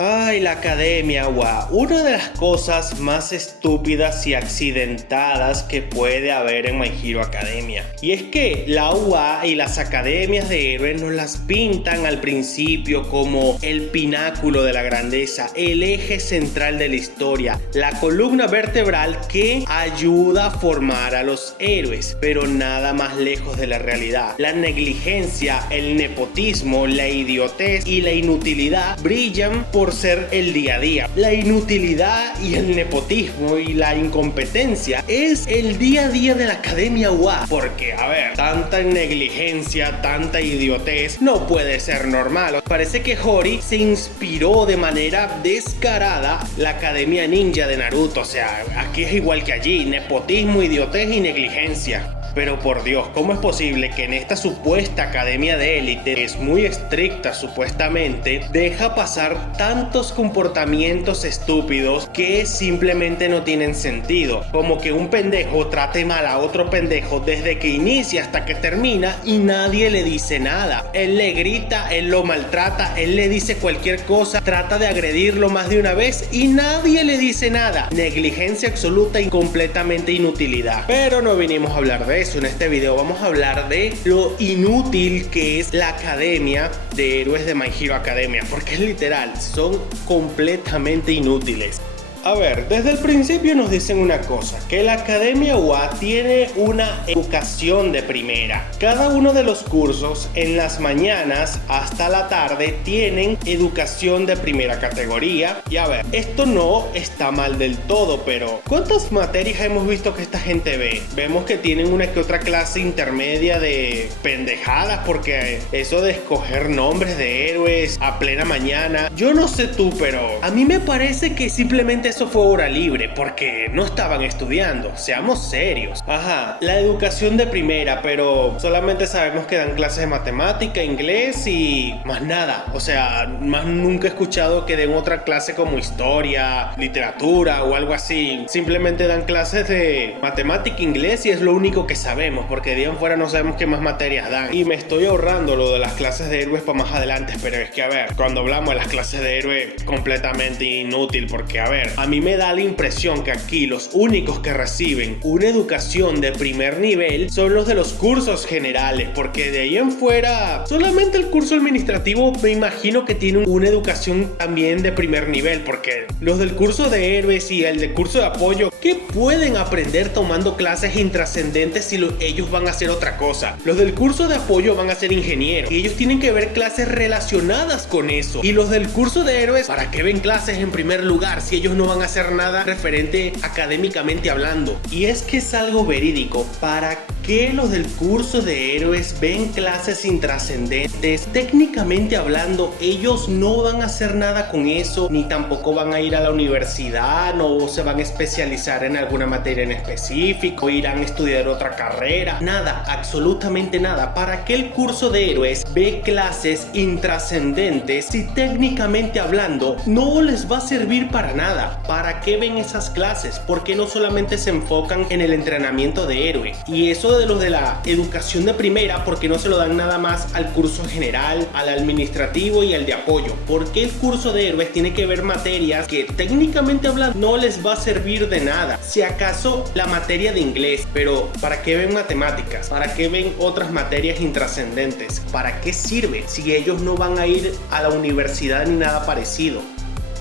Ay, la Academia UA, una de las cosas más estúpidas y accidentadas que puede haber en My Hero Academia. Y es que la UA y las academias de héroes nos las pintan al principio como el pináculo de la grandeza, el eje central de la historia, la columna vertebral que ayuda a formar a los héroes, pero nada más lejos de la realidad. La negligencia, el nepotismo, la idiotez y la inutilidad brillan por ser el día a día. La inutilidad y el nepotismo y la incompetencia es el día a día de la Academia UA, porque a ver, tanta negligencia, tanta idiotez no puede ser normal. Parece que Hori se inspiró de manera descarada la Academia Ninja de Naruto. O sea, aquí es igual que allí, nepotismo, idiotez y negligencia. Pero por Dios, ¿cómo es posible que en esta supuesta academia de élite, es muy estricta supuestamente, deja pasar tantos comportamientos estúpidos que simplemente no tienen sentido? Como que un pendejo trate mal a otro pendejo desde que inicia hasta que termina y nadie le dice nada. Él le grita, él lo maltrata, él le dice cualquier cosa, trata de agredirlo más de una vez y nadie le dice nada. Negligencia absoluta y completamente inutilidad. Pero no vinimos a hablar de eso. En este video vamos a hablar de lo inútil que es la academia de héroes de My Hero Academia, porque es literal, son completamente inútiles. A ver, desde el principio nos dicen una cosa, que la Academia UA tiene una educación de primera. Cada uno de los cursos en las mañanas hasta la tarde tienen educación de primera categoría. Y a ver, esto no está mal del todo, pero ¿cuántas materias hemos visto que esta gente ve? Vemos que tienen una que otra clase intermedia de pendejadas, porque eso de escoger nombres de héroes a plena mañana, yo no sé tú, pero a mí me parece que simplemente eso fue hora libre, porque no estaban estudiando, seamos serios. Ajá, la educación de primera, pero solamente sabemos que dan clases de matemática, inglés y más nada. O sea, más nunca he escuchado que den otra clase como historia, literatura o algo así. Simplemente dan clases de matemática, inglés y es lo único que sabemos, porque de ahí en fuera no sabemos qué más materias dan. Y me estoy ahorrando lo de las clases de héroes para más adelante, pero es que a ver, cuando hablamos de las clases de héroe, completamente inútil, porque a ver, a mí me da la impresión que aquí los únicos que reciben una educación de primer nivel son los de los cursos generales, porque de ahí en fuera solamente el curso administrativo me imagino que tiene una educación también de primer nivel, porque los del curso de héroes y el del curso de apoyo, ¿qué pueden aprender tomando clases intrascendentes si ellos van a hacer otra cosa? Los del curso de apoyo van a ser ingenieros y ellos tienen que ver clases relacionadas con eso, y los del curso de héroes, ¿para qué ven clases en primer lugar si ellos no van a hacer nada referente académicamente hablando? Y es que es algo verídico. ¿Para qué los del curso de héroes ven clases intrascendentes? Técnicamente hablando, ellos no van a hacer nada con eso, ni tampoco van a ir a la universidad, no se van a especializar en alguna materia en específico, irán a estudiar otra carrera, nada, absolutamente nada. ¿Para qué el curso de héroes ve clases intrascendentes si técnicamente hablando no les va a servir para nada? ¿Para qué ven esas clases? ¿Por qué no solamente se enfocan en el entrenamiento de héroe? Y eso de los de la educación de primera, ¿por qué no se lo dan nada más al curso general, al administrativo y al de apoyo? ¿Por qué el curso de héroes tiene que ver materias que técnicamente hablando no les va a servir de nada? Si acaso la materia de inglés, pero ¿para qué ven matemáticas? ¿Para qué ven otras materias intrascendentes? ¿Para qué sirve si ellos no van a ir a la universidad ni nada parecido?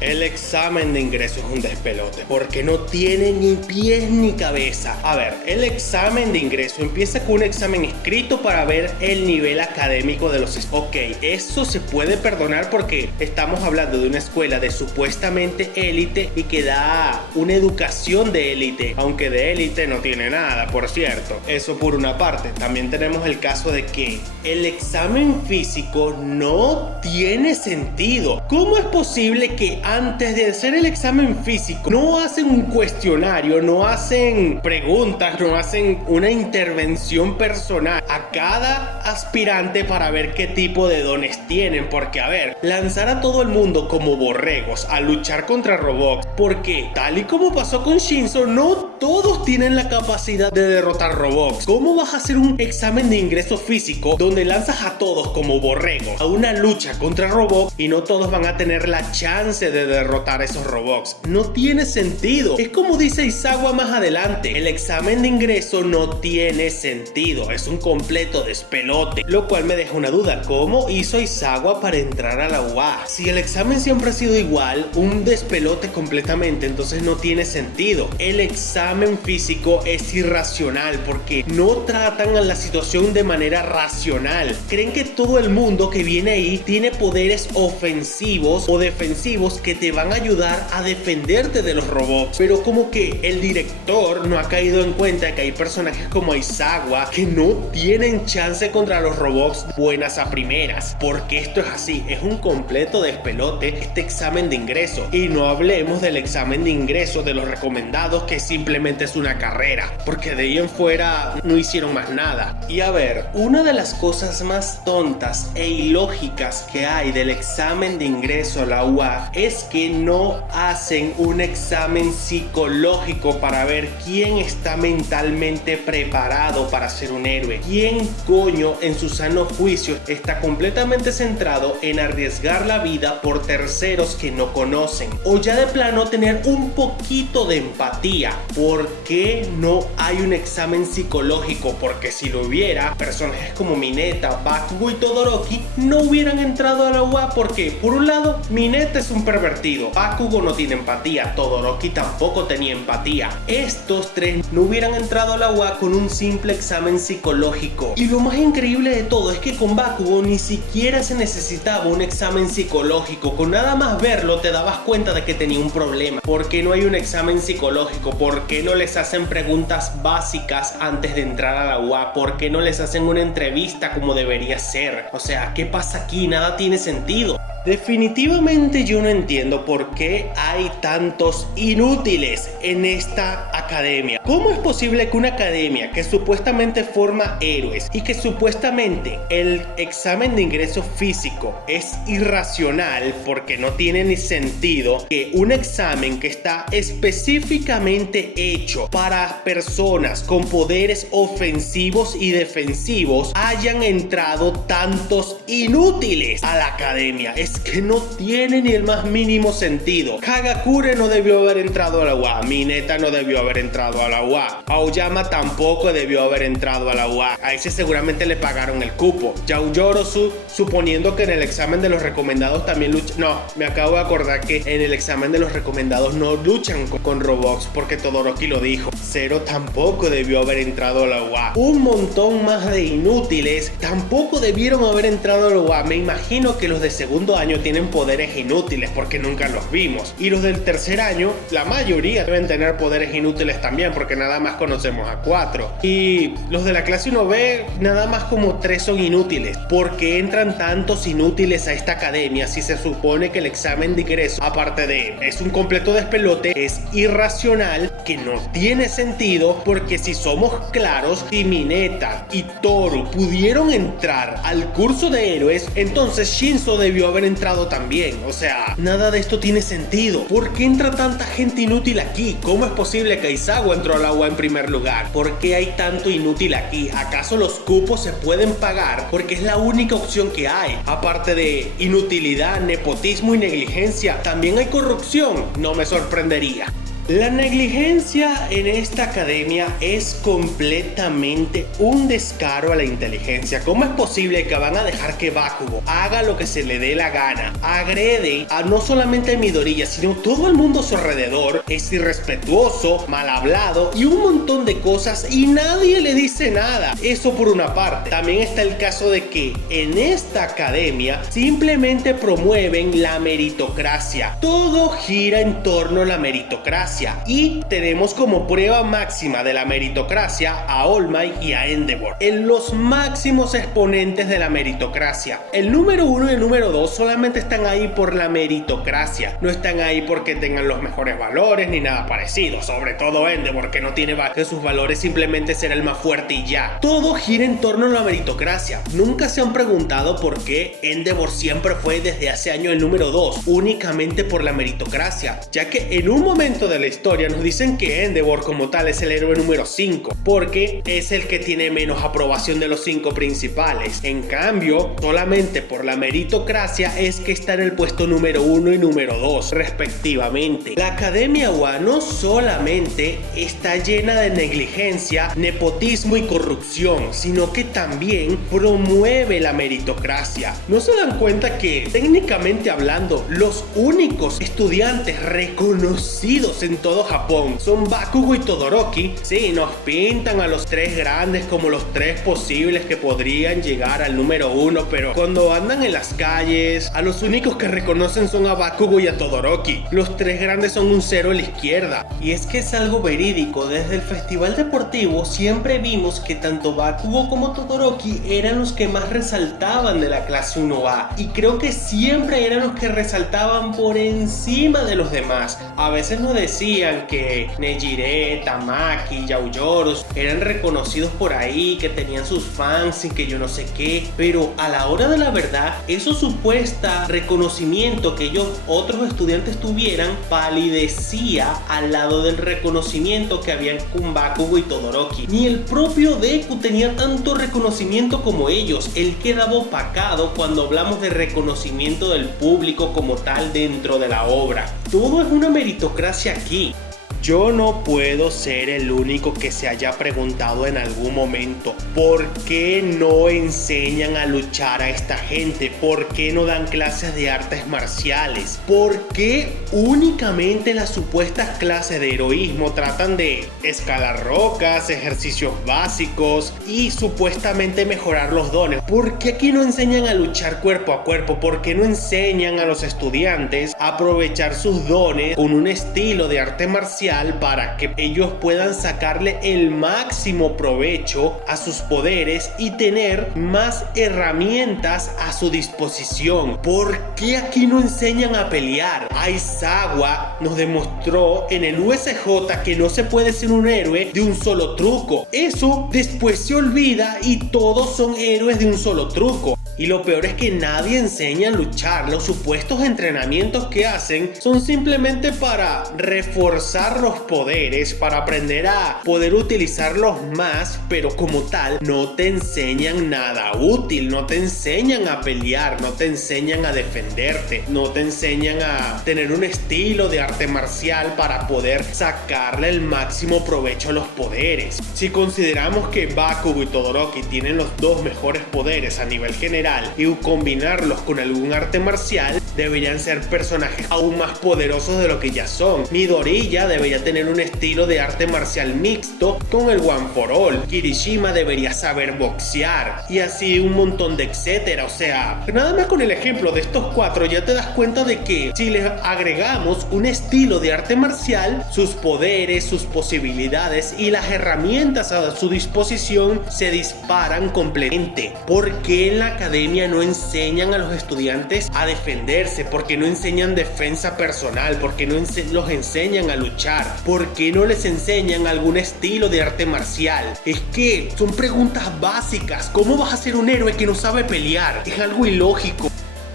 El examen de ingreso es un despelote, porque no tiene ni pies ni cabeza. A ver, el examen de ingreso empieza con un examen escrito para ver el nivel académico de los estudiantes. Ok, eso se puede perdonar porque estamos hablando de una escuela de supuestamente élite y que da una educación de élite, aunque de élite no tiene nada, por cierto. Eso por una parte. También tenemos el caso de que el examen físico no tiene sentido. ¿Cómo es posible que antes de hacer el examen físico no hacen un cuestionario, no hacen preguntas, no hacen una intervención personal a cada aspirante para ver qué tipo de dones tienen? Porque a ver, lanzar a todo el mundo como borregos a luchar contra robots, porque tal y como pasó con Shinzo, no todos tienen la capacidad de derrotar robots. ¿Cómo vas a hacer un examen de ingreso físico donde lanzas a todos como borregos a una lucha contra robots y no todos van a tener la chance de derrotar a esos robots? No tiene sentido. Es como dice Aizawa más adelante, el examen de ingreso no tiene sentido, es un completo despelote, lo cual me deja una duda: ¿cómo hizo Aizawa para entrar a la UA? Si el examen siempre ha sido igual, un despelote completamente, entonces no tiene sentido. El examen físico es irracional porque no tratan a la situación de manera racional. Creen que todo el mundo que viene ahí tiene poderes ofensivos o defensivos que te van a ayudar a defenderte de los robots, pero como que el director no ha caído en cuenta que hay personajes como Aizawa que no tienen chance contra los robots buenas a primeras, porque esto es así, es un completo despelote este examen de ingreso. Y no hablemos del examen de ingreso de los recomendados, que simplemente es una carrera, porque de ahí en fuera no hicieron más nada. Y a ver, una de las cosas más tontas e ilógicas que hay del examen de ingreso a la UA es que no hacen un examen psicológico para ver quién está mentalmente preparado para ser un héroe. ¿Quién coño en su sano juicio está completamente centrado en arriesgar la vida por terceros que no conocen? O ya de plano tener un poquito de empatía. ¿Por qué no hay un examen psicológico? Porque si lo hubiera, personajes como Mineta, Bakugo y Todoroki no hubieran entrado a la UA, porque por un lado Mineta es un pervertido, Bakugo no tiene empatía, Todoroki tampoco tenía empatía. Estos tres no hubieran entrado a la UA con un simple examen psicológico. Y lo más increíble de todo es que con Bakugo ni siquiera se necesitaba un examen psicológico. Con nada más verlo te dabas cuenta de que tenía un problema. ¿Por qué no hay un examen psicológico? ¿Por qué no les hacen preguntas básicas antes de entrar a la UA? ¿Por qué no les hacen una entrevista como debería ser? O sea, ¿qué pasa aquí? Nada tiene sentido. Definitivamente yo no entiendo por qué hay tantos inútiles en esta academia. ¿Cómo es posible que una academia que supuestamente forma héroes y que supuestamente el examen de ingreso físico es irracional porque no tiene ni sentido, que un examen que está específicamente hecho para personas con poderes ofensivos y defensivos hayan entrado tantos inútiles a la academia? Es que no tiene ni el más mínimo sentido. Kagakure no debió haber entrado a la UA, Mineta no debió haber entrado a la UA, Aoyama tampoco debió haber entrado a la UA. A ese seguramente le pagaron el cupo. Yaoyorozu, suponiendo que en el examen de los recomendados también lucha. No, me acabo de acordar que en el examen de los recomendados no luchan con robots, porque Todoroki lo dijo. Zero tampoco debió haber entrado a la UA. Un montón más de inútiles tampoco debieron haber entrado a la UA. Me imagino que los de segundo año tienen poderes inútiles porque nunca los vimos, y los del tercer año, la mayoría deben tener poderes inútiles también, porque nada más conocemos a 4, y los de la clase 1B nada más como 3 son inútiles. ¿Por qué entran tantos inútiles a esta academia si se supone que el examen de ingreso, aparte de es un completo despelote, es irracional, que no tiene sentido? Porque si somos claros, si Mineta y Toru pudieron entrar al curso de héroes, entonces Shinzo debió haber entrado también. O sea, nada de esto tiene sentido. ¿Por qué entra tanta gente inútil aquí? ¿Cómo es posible que Aizawa entró al agua en primer lugar? ¿Por qué hay tanto inútil aquí? ¿Acaso los cupos se pueden pagar? Porque es la única opción que hay. Aparte de inutilidad, nepotismo y negligencia, también hay corrupción. No me sorprendería. La negligencia en esta academia es completamente un descaro a la inteligencia. ¿Cómo es posible que van a dejar que Bakugo haga lo que se le dé la gana? Agrede a no solamente a Midoriya, sino todo el mundo a su alrededor. Es irrespetuoso, mal hablado y un montón de cosas, y nadie le dice nada. Eso por una parte. También está el caso de que en esta academia simplemente promueven la meritocracia. Todo gira en torno a la meritocracia. Y tenemos como prueba máxima de la meritocracia a All Might y a Endeavor, en los máximos exponentes de la meritocracia. El número 1 y el número 2 solamente están ahí por la meritocracia, no están ahí porque tengan los mejores valores ni nada parecido. Sobre todo Endeavor, que no tiene que sus valores, simplemente ser el más fuerte y ya. Todo gira en torno a la meritocracia. Nunca se han preguntado por qué Endeavor siempre fue desde hace años el número 2, únicamente por la meritocracia, ya que en un momento de la historia nos dicen que Endeavor como tal es el héroe número 5, porque es el que tiene menos aprobación de los 5 principales. En cambio, solamente por la meritocracia es que está en el puesto número 1 y número 2 respectivamente. La Academia UA no solamente está llena de negligencia, nepotismo y corrupción, sino que también promueve la meritocracia. ¿No se dan cuenta que, técnicamente hablando, los únicos estudiantes reconocidos en todo Japón son Bakugo y Todoroki? Sí, nos pintan a los 3 grandes como los 3 posibles que podrían llegar al número 1, pero cuando andan en las calles, a los únicos que reconocen son a Bakugo y a Todoroki. Los 3 grandes son un 0 a la izquierda. Y es que es algo verídico. Desde el festival deportivo siempre vimos que tanto Bakugo como Todoroki eran los que más resaltaban de la clase 1A, y creo que siempre eran los que resaltaban por encima de los demás. A veces nos decían que Nejire, Tamaki, Yaoyoro eran reconocidos por ahí, que tenían sus fans y que yo no sé qué, pero a la hora de la verdad, eso supuesta reconocimiento que ellos, otros estudiantes tuvieran, palidecía al lado del reconocimiento que habían con Bakugo y Todoroki. Ni el propio Deku tenía tanto reconocimiento como ellos. Él quedaba opacado cuando hablamos de reconocimiento del público como tal dentro de la obra. Todo es una meritocracia aquí. Yo no puedo ser el único que se haya preguntado en algún momento ¿por qué no enseñan a luchar a esta gente? ¿Por qué no dan clases de artes marciales? ¿Por qué únicamente las supuestas clases de heroísmo tratan de escalar rocas, ejercicios básicos y supuestamente mejorar los dones? ¿Por qué aquí no enseñan a luchar cuerpo a cuerpo? ¿Por qué no enseñan a los estudiantes a aprovechar sus dones con un estilo de arte marcial para que ellos puedan sacarle el máximo provecho a sus poderes y tener más herramientas a su disposición? ¿Por qué aquí no enseñan a pelear? Aizawa nos demostró en el USJ que no se puede ser un héroe de un solo truco. Eso después se olvida y todos son héroes de un solo truco. Y lo peor es que nadie enseña a luchar. Los supuestos entrenamientos que hacen son simplemente para reforzar los poderes, para aprender a poder utilizarlos más, pero como tal no te enseñan nada útil, no te enseñan a pelear, no te enseñan a defenderte, no te enseñan a tener un estilo de arte marcial para poder sacarle el máximo provecho a los poderes. Si consideramos que Bakugo y Todoroki tienen los 2 mejores poderes a nivel general y combinarlos con algún arte marcial, deberían ser personajes aún más poderosos de lo que ya son. Midoriya debería tener un estilo de arte marcial mixto con el One for All. Kirishima debería saber boxear y así un montón de etcétera. O sea, nada más con el ejemplo de estos 4 ya te das cuenta de que si les agregamos un estilo de arte marcial, sus poderes, sus posibilidades y las herramientas a su disposición se disparan completamente. ¿Por qué en la academia no enseñan a los estudiantes a defenderse? ¿Por qué no enseñan defensa personal? ¿Por qué no los enseñan a luchar? ¿Por qué no les enseñan algún estilo de arte marcial? Es que son preguntas básicas. ¿Cómo vas a ser un héroe que no sabe pelear? Es algo ilógico.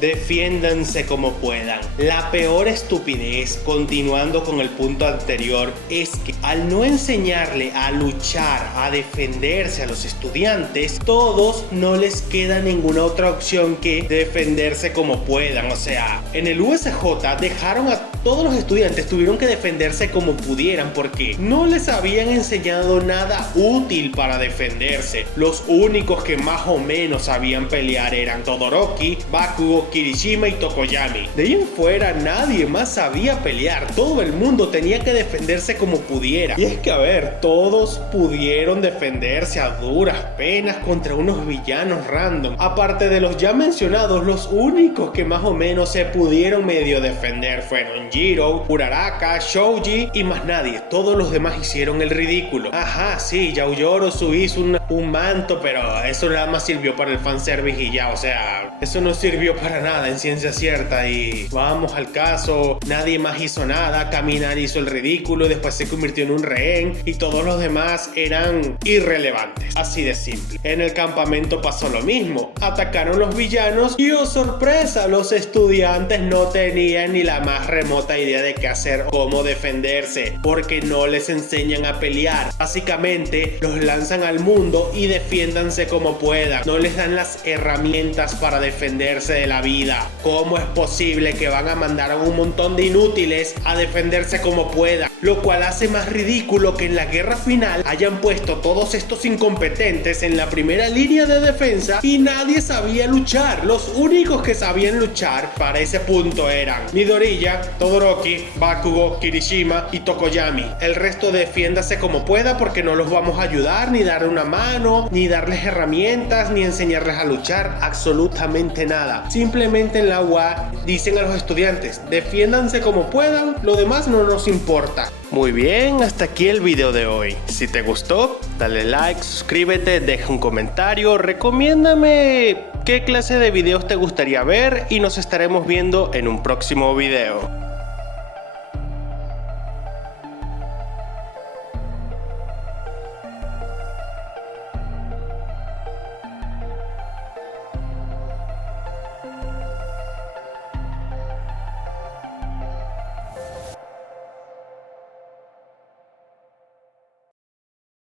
Defiéndanse como puedan. La peor estupidez, continuando con el punto anterior, es que al no enseñarle a luchar, a defenderse a los estudiantes, todos no les queda ninguna otra opción que defenderse como puedan. O sea, en el USJ dejaron a todos los estudiantes, tuvieron que defenderse como pudieran porque no les habían enseñado nada útil para defenderse. Los únicos que más o menos sabían pelear eran Todoroki, Bakugo, Kirishima y Tokoyami. De ahí en fuera nadie más sabía pelear. Todo el mundo tenía que defenderse como pudiera. Y es que a ver, todos pudieron defenderse a duras penas contra unos villanos random. Aparte de los ya mencionados, los únicos que más o menos se pudieron medio defender fueron Jiro, Uraraka, Shoji y más nadie. Todos los demás hicieron el ridículo. Ajá, sí, Yaoyoro hizo un manto, pero eso nada más sirvió para el fanservice y ya, o sea, eso no sirvió para nada en ciencia cierta. Y vamos al caso, nadie más hizo nada, Kaminar hizo el ridículo, después se convirtió en un rehén y todos los demás eran irrelevantes, así de simple. En el campamento pasó lo mismo, atacaron los villanos y oh sorpresa, los estudiantes no tenían ni la más remota idea de qué hacer o cómo defenderse, porque no les enseñan a pelear. Básicamente los lanzan al mundo y defiéndanse como puedan, no les dan las herramientas para defenderse de la vida. ¿Cómo es posible que van a mandar a un montón de inútiles a defenderse como puedan? Lo cual hace más ridículo que en la guerra final hayan puesto todos estos incompetentes en la primera línea de defensa y nadie sabía luchar. Los únicos que sabían luchar para ese punto eran Midoriya, Todoroki, Bakugo, Kirishima y Tokoyami. El resto defiéndase como pueda porque no los vamos a ayudar, ni darle una mano, ni darles herramientas, ni enseñarles a luchar, absolutamente nada. Simplemente en la UA dicen a los estudiantes, defiéndanse como puedan, lo demás no nos importa. Muy bien, hasta aquí el video de hoy. Si te gustó, dale like, suscríbete, deja un comentario, recomiéndame qué clase de videos te gustaría ver y nos estaremos viendo en un próximo video.